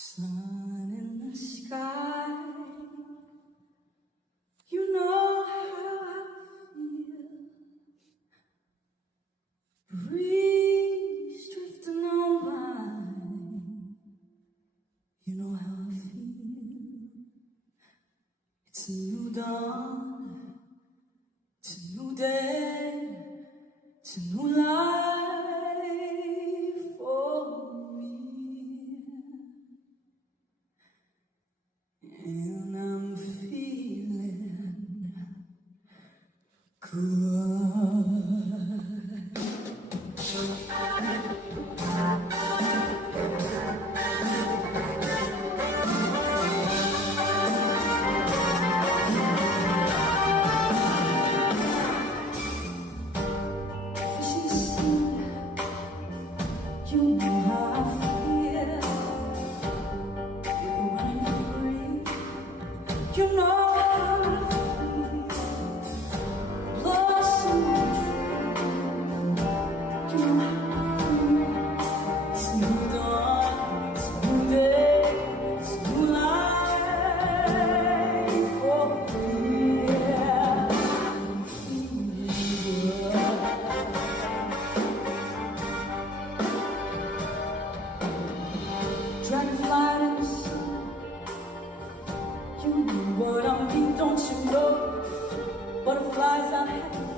Sun in the sky, you know how I feel. Breeze drifting on by, you know how I feel. It's a new dawn, it's a new day, it's a new life for me. And I'm feeling good. You know how I feel. You're running free. You know how I feel. Blossom tree. You know how I feel. It's a new dawn, it's a new day, it's a new life for me. I'm feeling good. Dragonfly in the sun, you know what I mean, don't you know? Butterflies out having